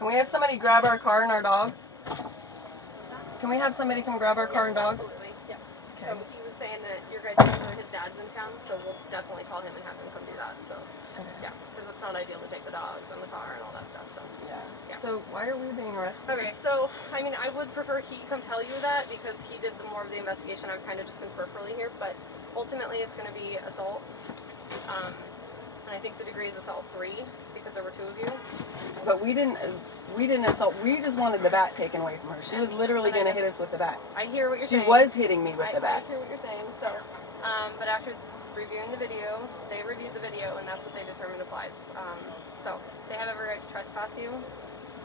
Can we have somebody grab our car and our dogs? Can we have somebody come grab our car and dogs? Absolutely. Yeah. Okay. So he was saying that your guys' brother, his dad's in town, so we'll definitely call him and have him come do that. So, yeah, because it's not ideal to take the dogs and the car and all that stuff. So, yeah. So why are we being arrested? Okay, so I mean, I would prefer he come tell you that because he did the more of the investigation. I've kind of just been peripherally here, but ultimately it's going to be assault. And I think the degree is assault 3 because there were 2 of you. But we didn't assault. We just wanted the bat taken away from her. She was literally going to hit us with the bat. I hear what you're saying. She was hitting me with the bat. I hear what you're saying. So, but after reviewing the video, they reviewed the video, and that's what they determined applies. So they have every right to trespass you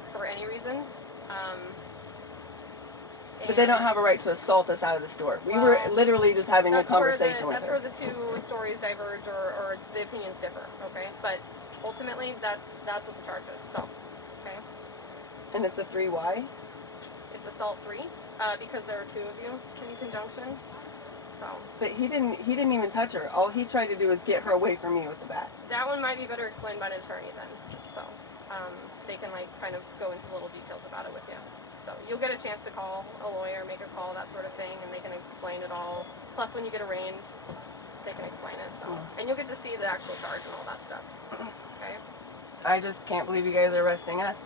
for any reason. But they don't have a right to assault us out of the store. We were literally just having a conversation with her. That's where the 2 stories diverge or the opinions differ, okay? But ultimately, that's what the charge is, so, okay? And it's a 3-why? It's assault 3, because there are 2 of you in conjunction, so. But he didn't even touch her. All he tried to do was get her away from me with the bat. That one might be better explained by an attorney then, so. They can, like, kind of go into little details about it with you. So you'll get a chance to call a lawyer, make a call, that sort of thing, and they can explain it all. Plus, when you get arraigned, they can explain it. So, and you'll get to see the actual charge and all that stuff. Okay. I just can't believe you guys are arresting us.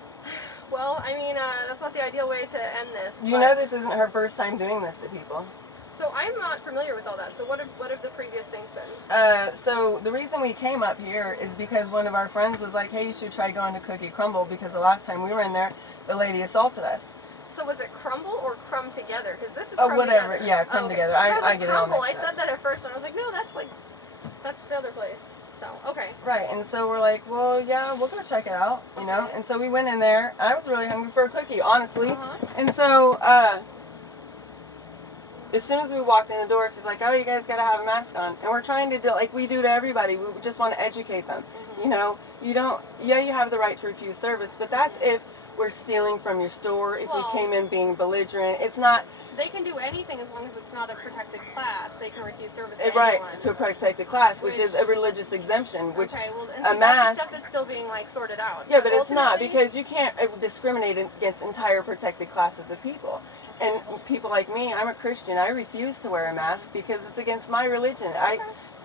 Well, I mean, that's not the ideal way to end this. You know, this isn't her first time doing this to people. So I'm not familiar with all that. So what have the previous things been? So the reason we came up here is because one of our friends was like, "Hey, you should try going to Cookie Crumble," because the last time we were in there, the lady assaulted us. So was it Crumble or Crumb Together? Because this is Crumb whatever. Together. Yeah, Crumb Together. I get it all mixed up. I said that at first, and I was like, no, that's the other place. So, okay. Right, and so we're like, well, yeah, we'll go check it out, you know? And so we went in there. I was really hungry for a cookie, honestly. And so, as soon as we walked in the door, she's like, oh, you guys got to have a mask on. And we're trying to do, like we do to everybody. We just want to educate them. You know, you have the right to refuse service, but that's if we're stealing from your store, if we came in being belligerent. It's not... They can do anything as long as it's not a protected class. They can refuse service to anyone. Right, to a protected class, which is a religious exemption. Which okay, well, and a see, mask... that's the stuff that's still being, like, sorted out. Yeah, but it's not, because you can't discriminate against entire protected classes of people. And people like me, I'm a Christian. I refuse to wear a mask because it's against my religion.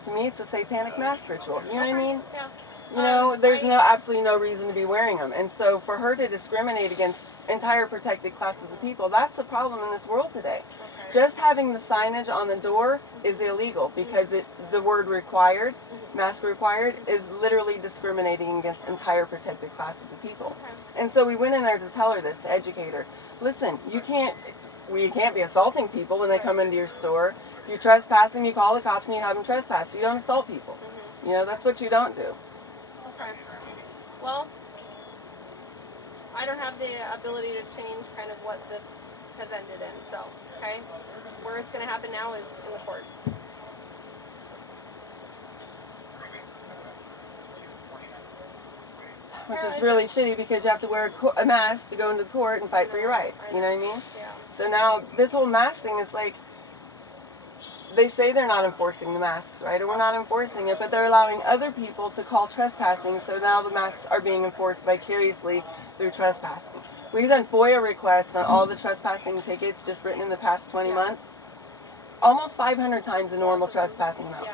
To me, it's a satanic mask ritual. You know what I mean? Yeah. You know, there's absolutely no reason to be wearing them. And so for her to discriminate against entire protected classes of people, that's a problem in this world today. Okay. Just having the signage on the door is illegal because the word required, mask required, is literally discriminating against entire protected classes of people. Okay. And so we went in there to tell her this, to educate her. Listen, we can't be assaulting people when they come into your store. If you're trespassing, you call the cops and you have them trespass. You don't assault people. You know, that's what you don't do. Okay. Well, I don't have the ability to change kind of what this has ended in, so, okay? Where it's going to happen now is in the courts. Which is really shitty because you have to wear a mask to go into court and fight for your rights. You know what I mean? Yeah. So now, this whole mask thing, it's like, they say they're not enforcing the masks, right? Or we're not enforcing it, but they're allowing other people to call trespassing, so now the masks are being enforced vicariously through trespassing. We've done FOIA requests on all the trespassing tickets just written in the past 20 months. Almost 500 times the normal trespassing amount.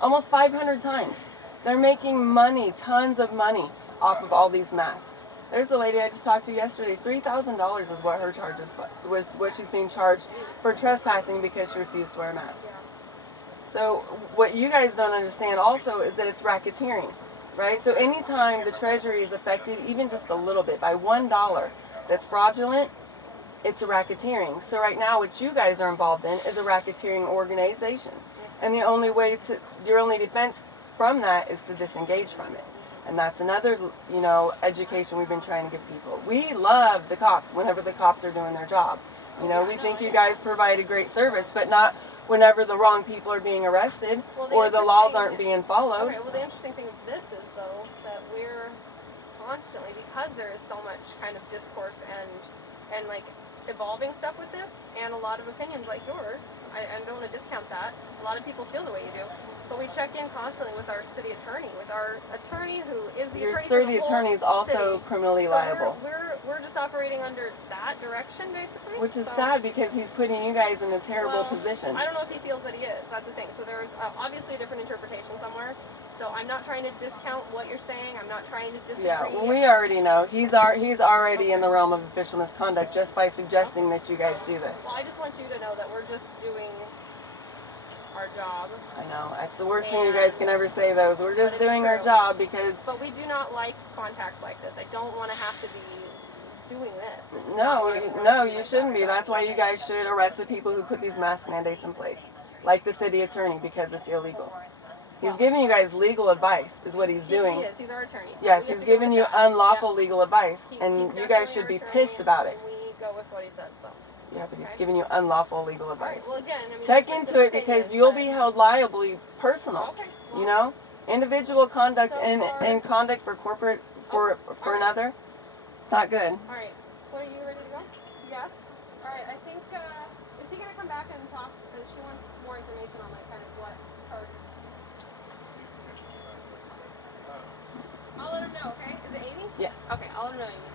Almost 500 times. They're making money, tons of money, off of all these masks. There's a lady I just talked to yesterday. $3,000 is what her charges was what she's being charged for trespassing because she refused to wear a mask. So what you guys don't understand also is that it's racketeering, right? So anytime the Treasury is affected, even just a little bit, by $1 that's fraudulent, it's a racketeering. So right now what you guys are involved in is a racketeering organization. And the only way your only defense from that is to disengage from it. And that's another, you know, education we've been trying to give people. We love the cops whenever the cops are doing their job. You know, we think you guys provide a great service, but not whenever the wrong people are being arrested or the laws aren't being followed. Okay, well, the interesting thing of this is, though, that we're constantly, because there is so much kind of discourse and like, evolving stuff with this, and a lot of opinions like yours, I don't want to discount that. A lot of people feel the way you do. But we check in constantly with our city attorney, with our attorney who is the attorney for the whole attorney is also city. criminally liable. We're we're just operating under that direction, basically. Which is So, sad because he's putting you guys in a terrible well, position. I don't know if he feels that he is. That's the thing. So there's obviously a different interpretation somewhere. So I'm not trying to discount what you're saying. I'm not trying to disagree. Yeah, well, we already know. He's already in the realm of official misconduct just by suggesting that you guys do this. Well, I just want you to know that we're just doing our job. I know. That's the worst thing you guys can ever say, though, is we're just doing our job because... But we do not like contacts like this. I don't want to have to be doing this. No, you shouldn't be. That's why you guys should arrest the people who put these mask mandates in place. Like the city attorney, because it's illegal. He's giving you guys legal advice, is what he's doing. He is. He's our attorney. So yes, he's giving you unlawful legal advice, and you guys should be pissed about it. We go with what he says, so. Yeah, but he's giving you unlawful legal advice. Well, again, I mean, check into it because you'll be held liably personal. Okay. Well, you know, individual conduct and conduct for corporate for another. It's not good. All right. What, are you ready to go? Yes. All right. I think is he gonna come back and talk? She wants more information on like kind of what charges. I'll let him know. Okay. Is it Amy? Yeah. Okay. I'll let him know, Amy.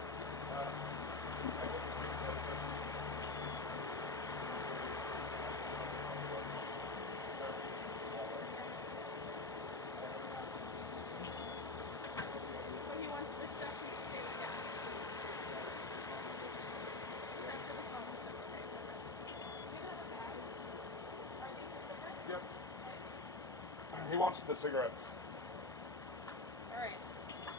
He wants the cigarettes. All right.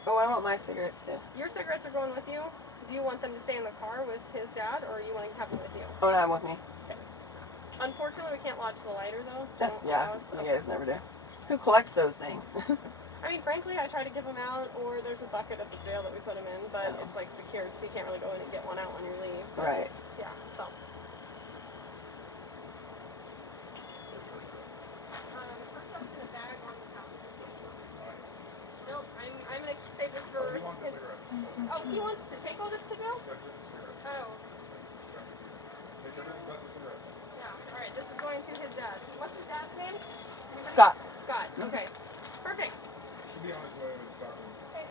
Oh, I want my cigarettes too. Your cigarettes are going with you. Do you want them to stay in the car with his dad, or you want to have them with you? Oh, no, I'm with me. Okay. Unfortunately, we can't lodge the lighter though. Yeah, you guys never do. Who collects those things? I mean, frankly, I try to give them out, or there's a bucket at the jail that we put them in, but it's like secured, so you can't really go in and get one out when you leave. But, right. Yeah. So. I'm going to save this for his... Oh, he wants to take all this to jail? Oh. Yeah. All right, this is going to his dad. What's his dad's name? Scott. Scott. Okay. Perfect. Should be on his way to his document. Okay.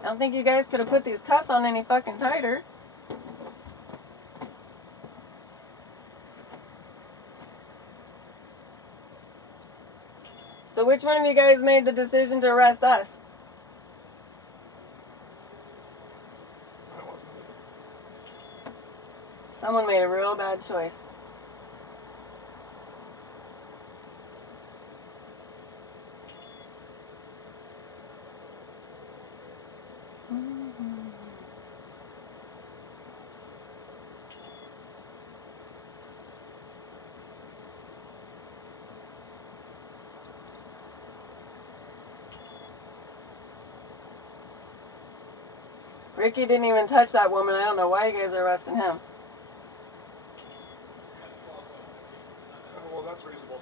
I don't think you guys could have put these cuffs on any fucking tighter. So which one of you guys made the decision to arrest us? Someone made a real bad choice. Ricky didn't even touch that woman. I don't know why you guys are arresting him. Well, that's reasonable.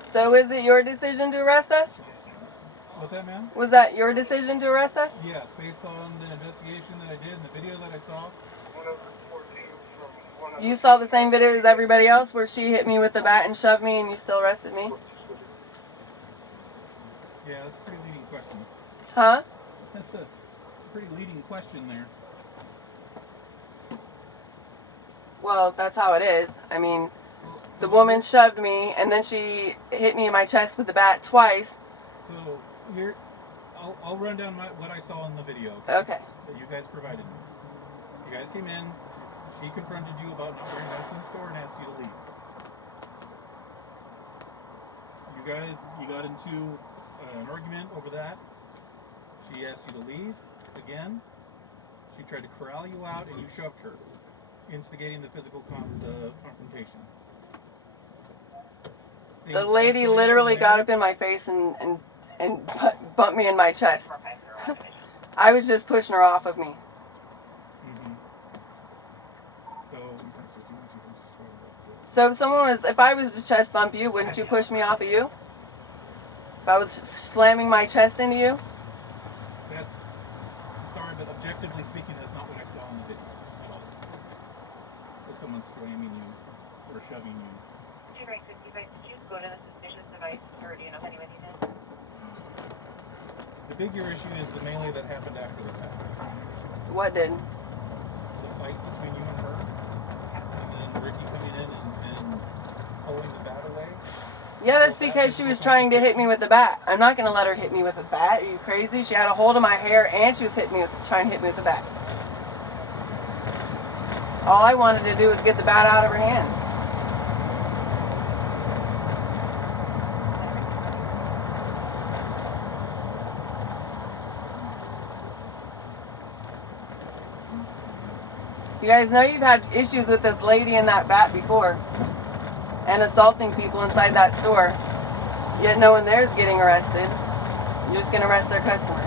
So is it your decision to arrest us? What's that, ma'am? Was that your decision to arrest us? Yes, based on the investigation that I did and the video that I saw. You saw the same video as everybody else where she hit me with the bat and shoved me and you still arrested me? Yeah, that's a pretty leading question. Huh? That's a pretty leading question there. Well, that's how it is. I mean, the woman shoved me and then she hit me in my chest with the bat twice. So, here, I'll run down what I saw in the video. Okay. That you guys provided me. You guys came in, she confronted you about not wearing masks in the store and asked you to leave. you got into an argument over that. She asked you to leave again. She tried to corral you out, and you shoved her, instigating the physical confrontation. The lady literally got up in my face and bumped me in my chest. I was just pushing her off of me. Mm-hmm. So if I was to chest bump you, wouldn't you push me off of you? If I was slamming my chest into you? Sorry, but objectively speaking, that's not what I saw in the video at all. That someone's slamming you or shoving you. Did you go to the suspicious device, or do you know if anybody did? The bigger issue is the melee that happened after the fact. What did? The fight between you and her, and then Ricky coming in and pulling the bat away. Yeah, that's because she was trying to hit me with the bat. I'm not going to let her hit me with a bat. Are you crazy? She had a hold of my hair and she was trying to hit me with the bat. All I wanted to do was get the bat out of her hands. You guys know you've had issues with this lady and that bat before, and assaulting people inside that store, yet no one there's getting arrested. You're just going to arrest their customers.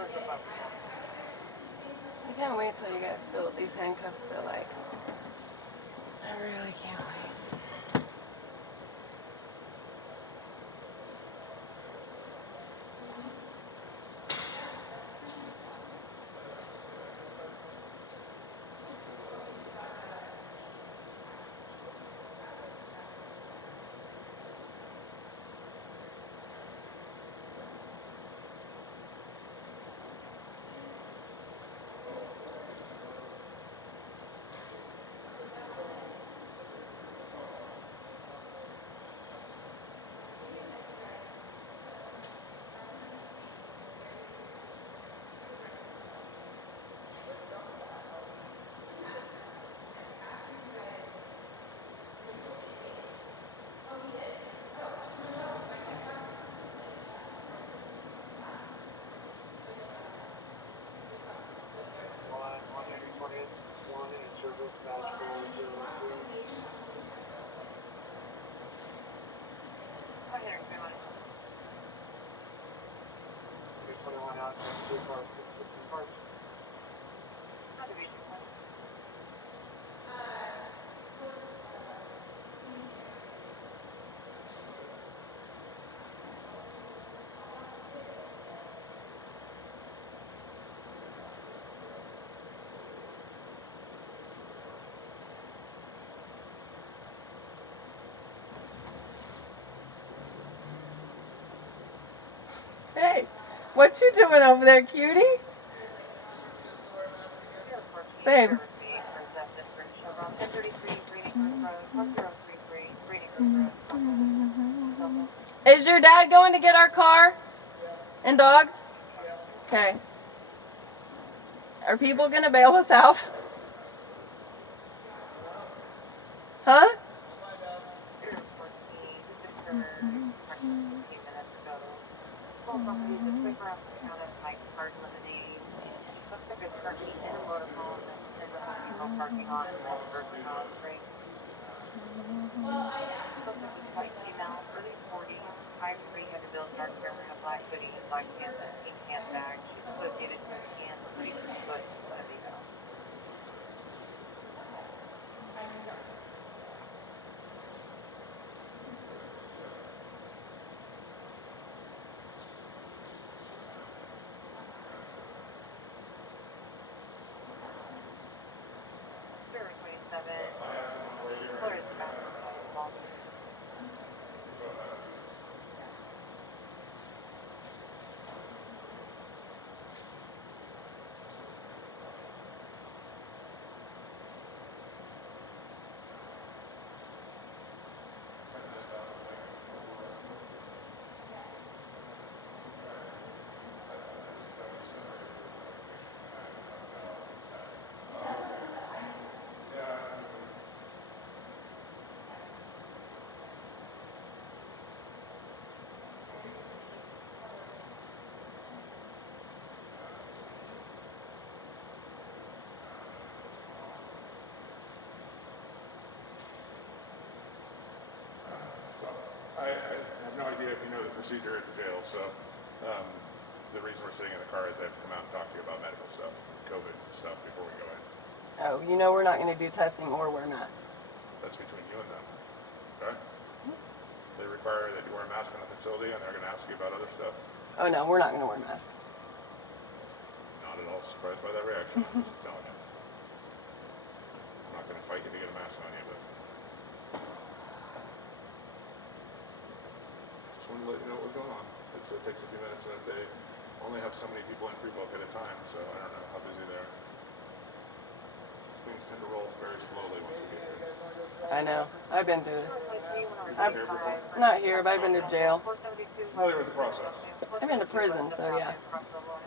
I can't wait till you guys feel what these handcuffs feel like. I really can't wait. Hey, what you doing over there, cutie? Same. Is your dad going to get our car and dogs? Okay. Are people going to bail us out? Huh? I have no idea if you know the procedure at the jail, so the reason we're sitting in the car is I have to come out and talk to you about medical stuff, COVID stuff before we go in. Oh, you know we're not going to do testing or wear masks. That's between you and them. Okay? They require that you wear a mask in the facility, and they're going to ask you about other stuff. Oh no, we're not going to wear masks. Not at all surprised by that reaction. I'm just telling you. I'm not going to fight you to get a mask on you, but just wanted to let you know what was going on. It takes a few minutes, and if they only have so many people in pre-book at a time, so I don't know how busy they are. Things tend to roll very slowly once we get here. I know. I've been through this. You've been here before? Not here, but I've been to jail. Familiar with the process? I've been to prison, so yeah.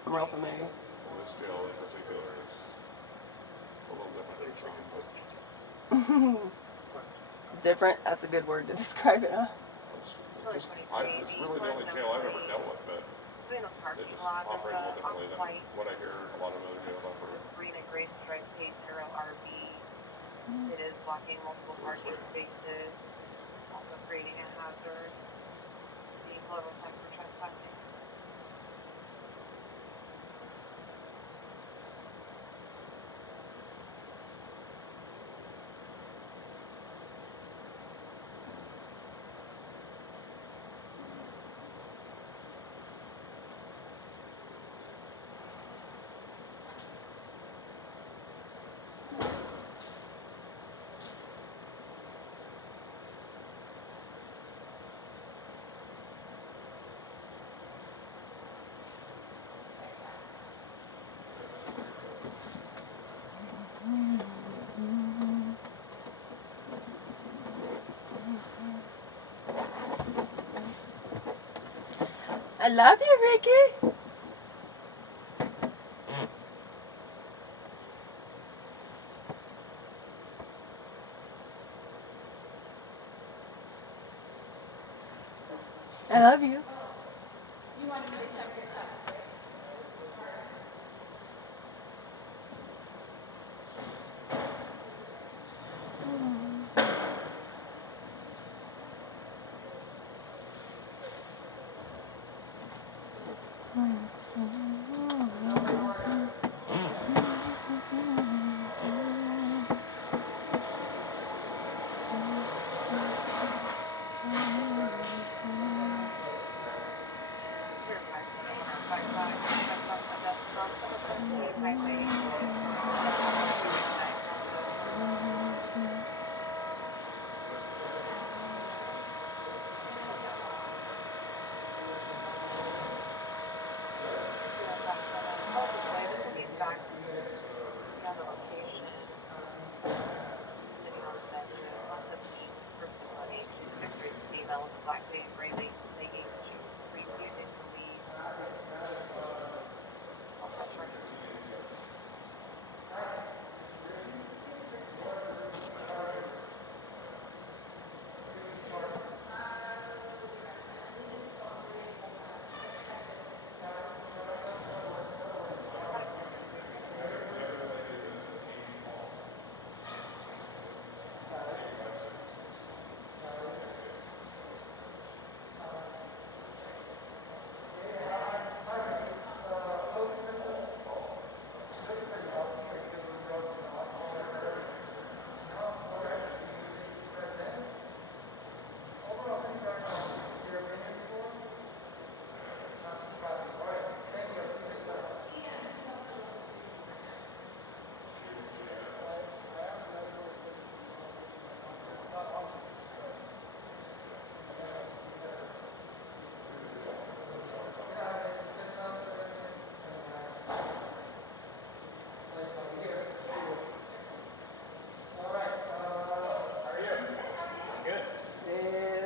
I'm real familiar. Well, this jail in particular is a little different than some, but Different? That's a good word to describe it, huh? it's really the only jail I've ever dealt with, but they just operate a little differently than what I hear a lot of other jails operate. It is blocking multiple parking spaces, also creating a hazard. The lower time for trespassing. I love you, Ricky. I love you.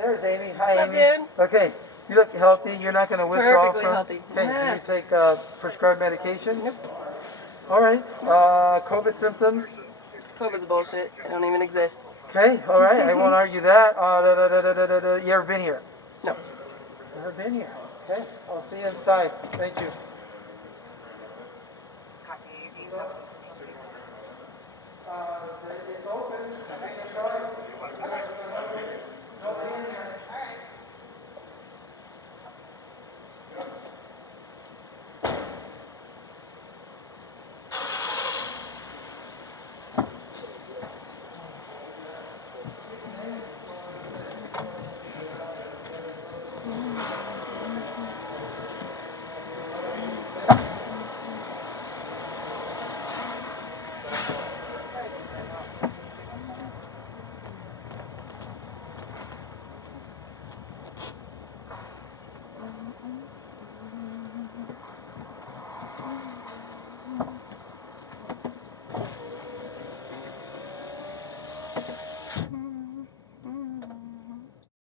There's Amy. Hi, What's up, Amy. dude? Okay, you look healthy. You're not going to withdraw Perfectly from. healthy. Okay, Nah. do you take prescribed medications? Nope. All right. COVID symptoms. COVID's bullshit. It don't even exist. Okay. All right. I won't argue that. You ever been here? No. Never been here. Okay. I'll see you inside. Thank you. Copy.